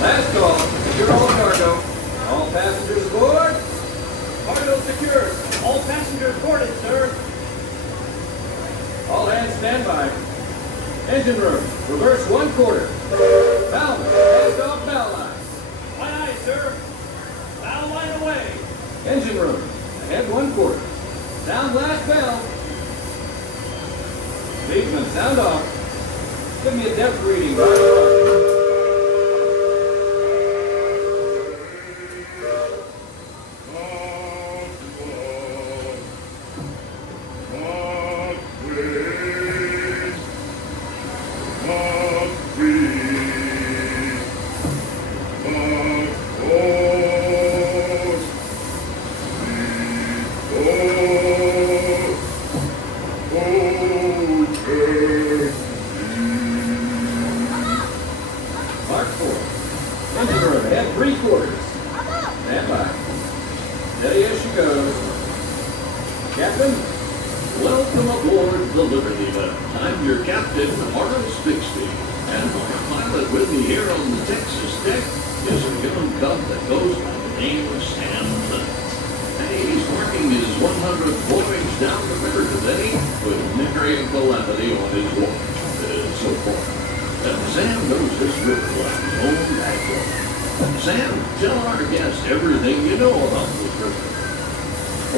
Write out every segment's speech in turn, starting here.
Last call. Secure all cargo. All passengers aboard. Cargo secured. All passengers boarded, sir. All hands stand by. Engine room. Reverse 1/4. Valve. Cast off bow line. Aye, aye, sir. Bow line away. Engine room. Ahead 1/4. Sound last bell. Leadsman, sound off. Give me a depth reading. Mark 4. Engine room ahead 3/4. Stand by. Steady as she goes. Captain? Welcome aboard the Liberty Belle. I'm your captain, Horace Bixby, and my pilot with me here on the Texas deck is a young cub that goes by the name of Sam. Hey, he's working his 100th voyage down the river today with Mary and Calamity on his watch. So far. Sam knows this river like his own backyard. Sam, tell our guests everything you know about this river.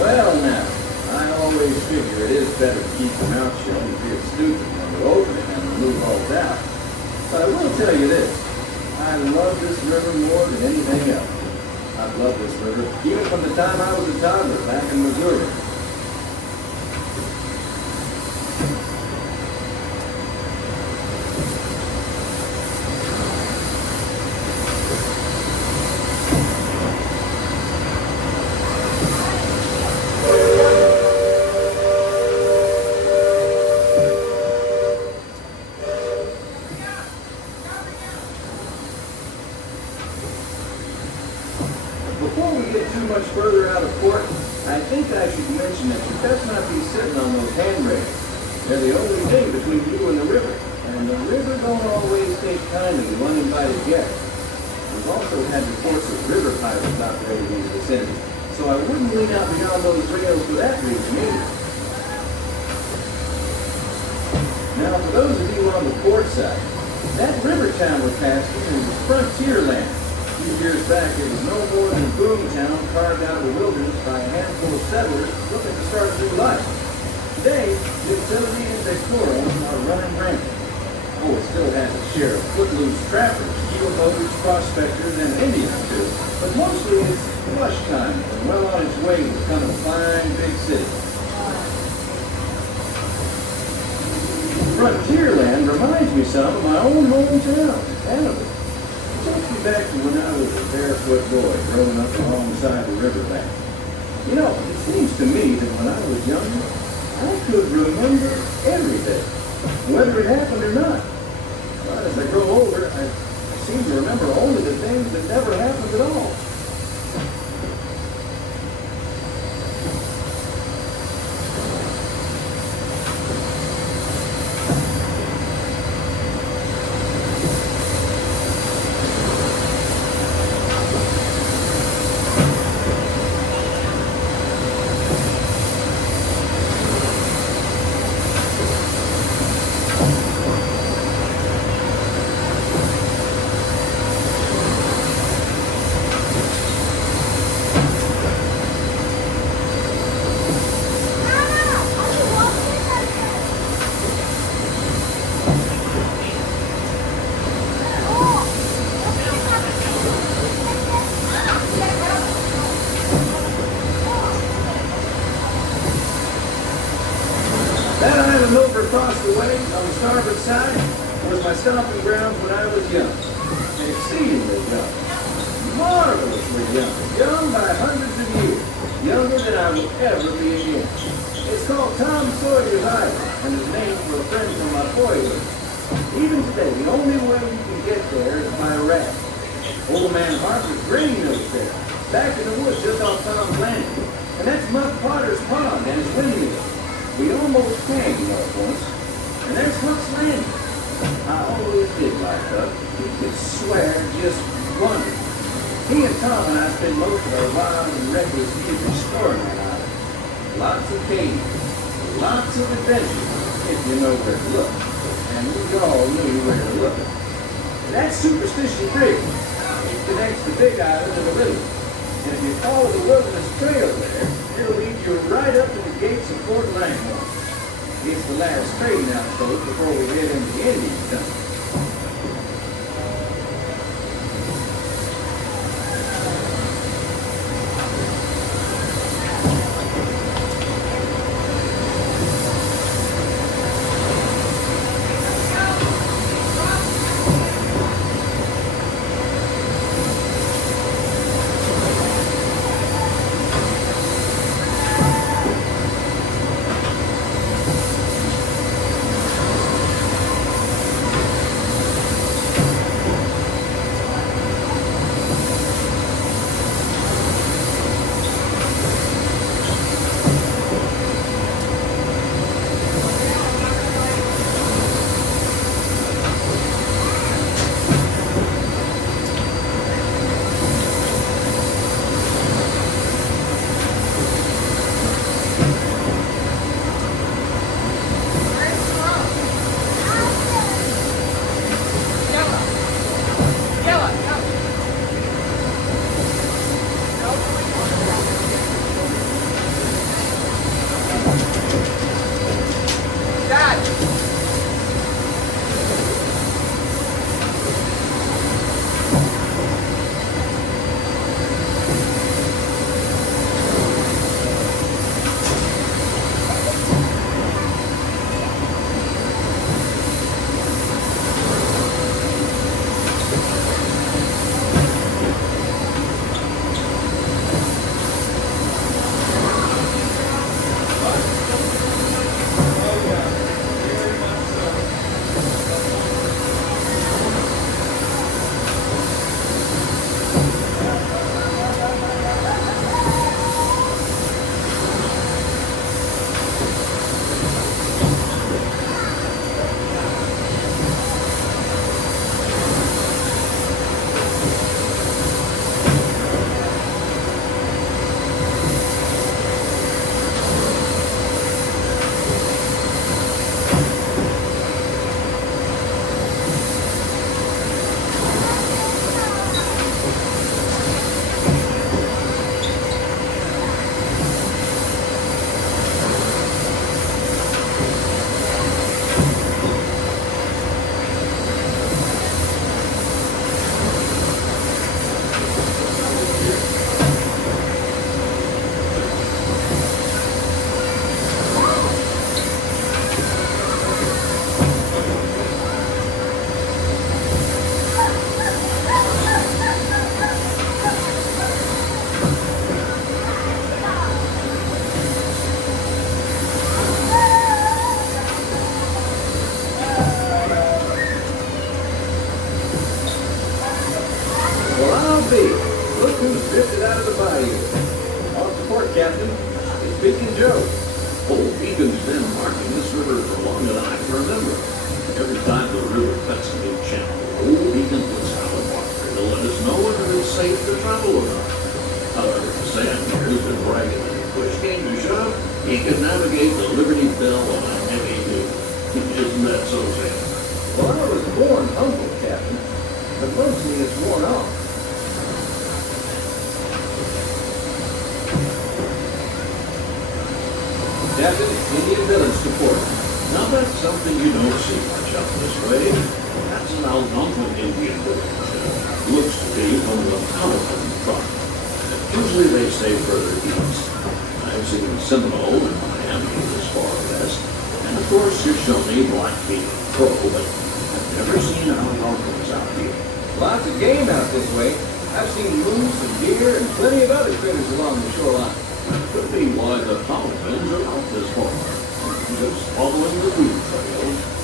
Well, now, I always figure it is better to keep your mouth shut and be a student when you open it and remove all doubt. But I will tell you this. I love this river more than anything else. I've loved this river even from the time I was a toddler back in Missouri. Before we get too much further out of port, I think I should mention that you best not be sitting on those handrails. They're the only thing between you and the river, and the river don't always take kindly to uninvited guests. We've also had reports of river pirates operating in the vicinity, so I wouldn't lean out beyond those rails for that reason either. Now, for those of you on the port side, that river town we're passing is Frontierland. A few years back, it was no more than a boom town carved out of the wilderness by a handful of settlers looking to start a new life. Today, utility and decorum are running rampant. Oh, it still has its share of footloose trappers, keel boaters, prospectors, and Indians too, but mostly it's flush time and well on its way to become a fine big city. Frontierland reminds me some of my own hometown, Canada. It takes me back to when I was a barefoot boy growing up alongside the riverbank. You know, it seems to me that when I was younger, I could remember everything, whether it happened or not. But as I grow older, I seem to remember only the things that never happened at all. across the way on the starboard side was my stomping grounds when I was young. Exceedingly young. Marvelously young. Young by hundreds of years. Younger than I will ever be again. It's called Tom Sawyer's Island, and is named for a friend from my boyhood. Even today, the only way you can get there is by raft. Old Man Harper's grain mills there, back in the woods just off Tom's Landing. And that's Muck Potter's pond and his windmill. We almost came up once. And there's Huck's Landing. I always did like Huck. He could swear just wonderful. He and Tom and I spent most of our wild and reckless years exploring that island. Lots of caves, lots of adventures, if you know where to look. And we all knew where to look. That's Superstition Creek. It connects the Big Island to the Little. And if you follow the Wilderness Trail there, it'll lead you right up to the gates of Fort Langhorne. It's the last trading outpost before we head into the Indian country. Beacon Joe. Old Beacon's been marking this river for longer than I can remember. Every time the river cuts a new channel, Old Beacon puts out a marker to let us know if it's safe to travel or not. However, Sam here has been bragging that if push came to shove, he could navigate the Liberty Belle on a heavy duty. Isn't that so, Sam? Well, I was born humble, Captain, but mostly it's worn off. Captain, Indian village support. Now that's something you don't see much up this way. That's an Algonquin Indian village. Looks to be one of the Powhatan tribe. Usually they stay further east. I've seen Seminole and Miami this far west, and of course, your Shawnee Blackfeet Pro, but I've never seen outdoors out here. Lots of game out this way. I've seen moose and deer and plenty of other critters along the shoreline. That could be why the dolphins are out this far. Just following the food trails.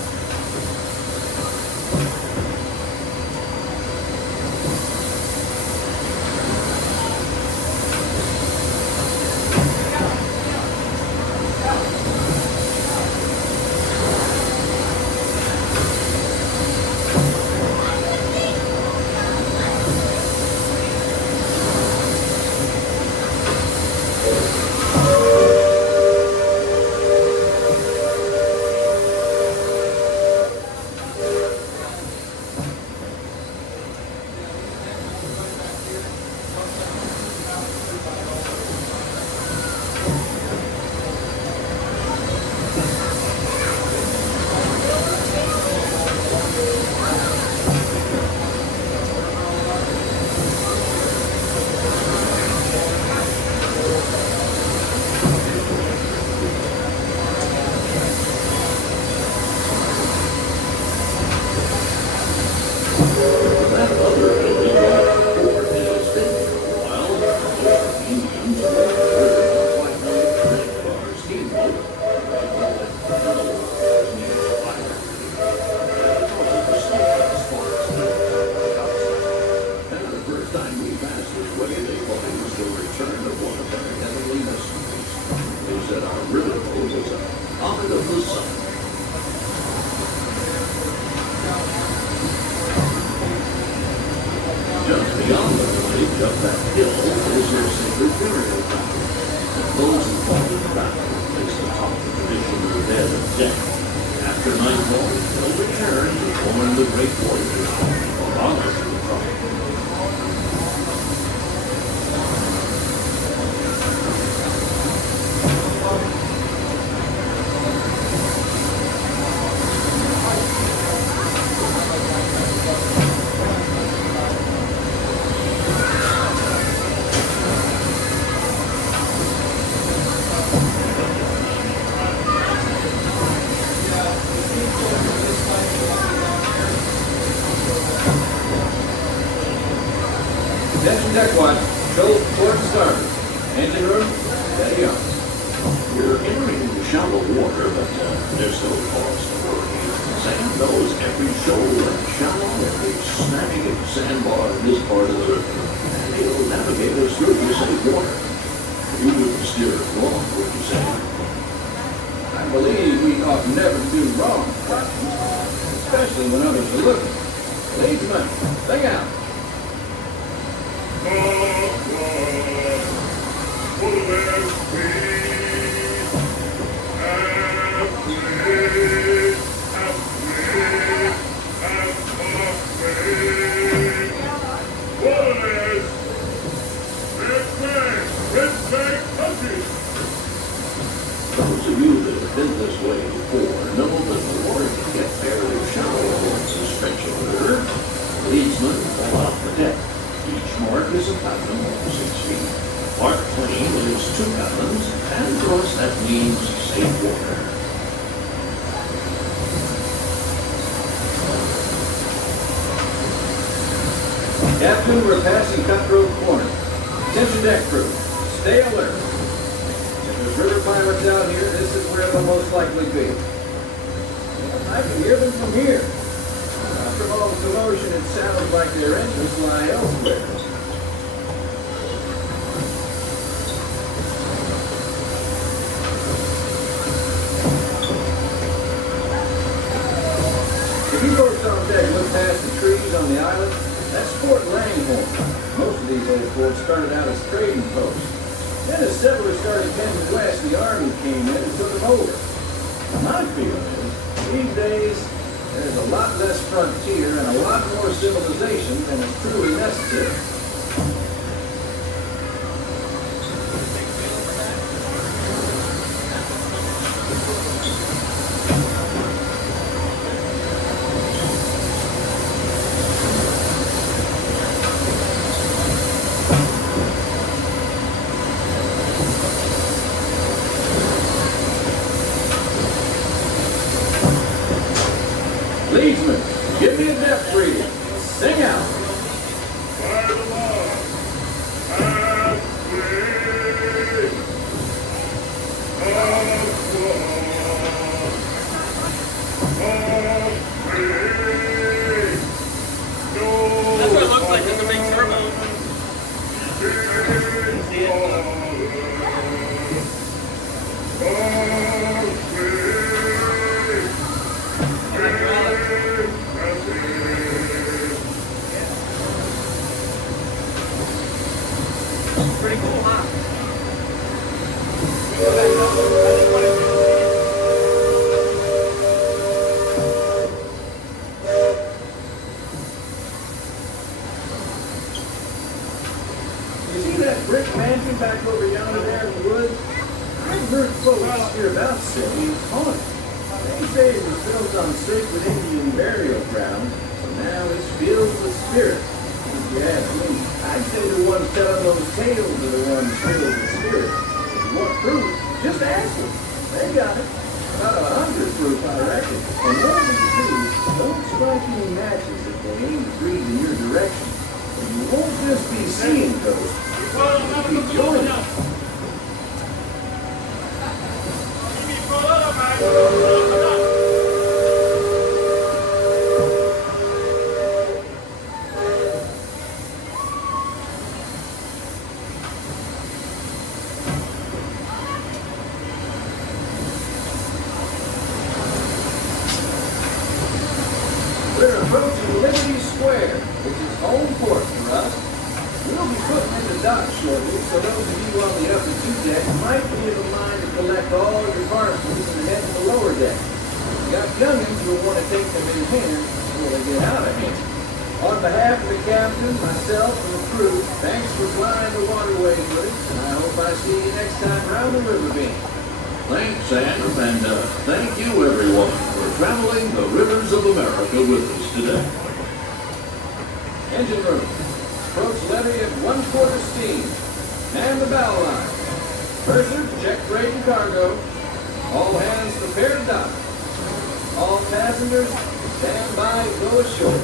Deck watch, go port starboard. Engine room, steady on. We're entering shallow water, but there's no cause to worry. Sam knows every shoal and shallow, every snagging sandbar in this part of the river, and he'll navigate us through the safe water. You wouldn't steer it wrong, would you, Sam? I believe we ought never to do wrong, especially when others are looking. Leadsman, sing out. Those of you that have been this way before know that the water can get fairly shallow once a stretch of river. Leadsmen fall off the deck. Each mark is a fathom or 6 feet. Mark plane is 2 fathoms, and for us that means safe water. Captain, we're passing Cutthroat Corner. Attention deck crew, stay alert. If there's river pirates out here, this is where they'll most likely be. I can hear them from here. After all the commotion, it sounds like their engines lie elsewhere. If you folks on deck look past the trees on the island, that's Fort Langhorne. Most of these old forts started out as trading posts. Then as settlers started heading west, the army came in and took them over. My feeling is, these days, there's a lot less frontier and a lot more civilization than is truly necessary. mansion back over yonder there in the woods? I've heard folks hereabouts say it's haunted. They say it was built on sacred Indian burial ground, so now it's filled with spirits. If you ask me, I'd say the ones telling those tales are the ones filled with spirits. If you want proof, just ask them. They got it. About 100 proof, I reckon. And whatever you do, don't strike any matches if they ain't breathe in your direction. And you won't just be seeing ghosts, you'll be joining them. We're approaching Liberty Square, which is home port for us. We'll be putting in the dock shortly, so those of you on the upper two deck might be of a mind to collect all your parcels and head to the lower deck. You got youngins who'll want to take them in hand before they get out of hand. On behalf of the captain, myself, and the crew, thanks for flying the waterways with us, and I hope I see you next time around the river beam. Thanks, Adam, and thank you, everyone, for traveling the rivers of America with us today. Engine room. Approach levee at 1/4 steam. Man the bow line. Purser, check freight and cargo. All hands prepare to dock. All passengers, stand by to go ashore.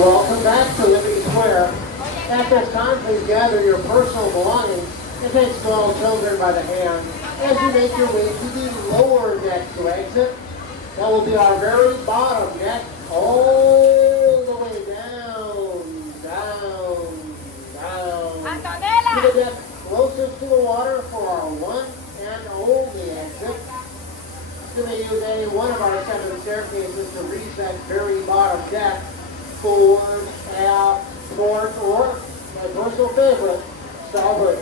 Welcome back to Liberty Square. At this time, please gather your personal belongings and take small children by the hand as you make your way to the lower deck to exit. That will be our very bottom deck, all the way down, to the deck closest to the water for our one and only exit. You may use any one of our 7 staircases to reach that very bottom deck, forward, aft, port, or my personal favorite, starboard.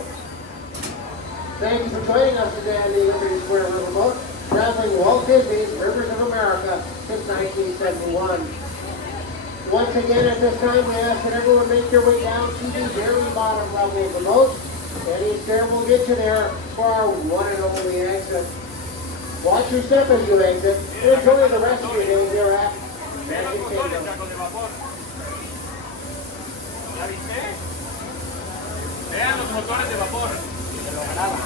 Thank you for joining us today on the Liberty Square Riverboat, traveling Walt Disney's Rivers of America since 1971. Once again, at this time, we ask that everyone make your way down to the very bottom level of the boat. Any stair will get you there for our one and only exit. Watch your step as you exit, and enjoy the rest of your day here at Magic Kingdom. ¿La viste? Vean los motores de vapor. Se lo graba.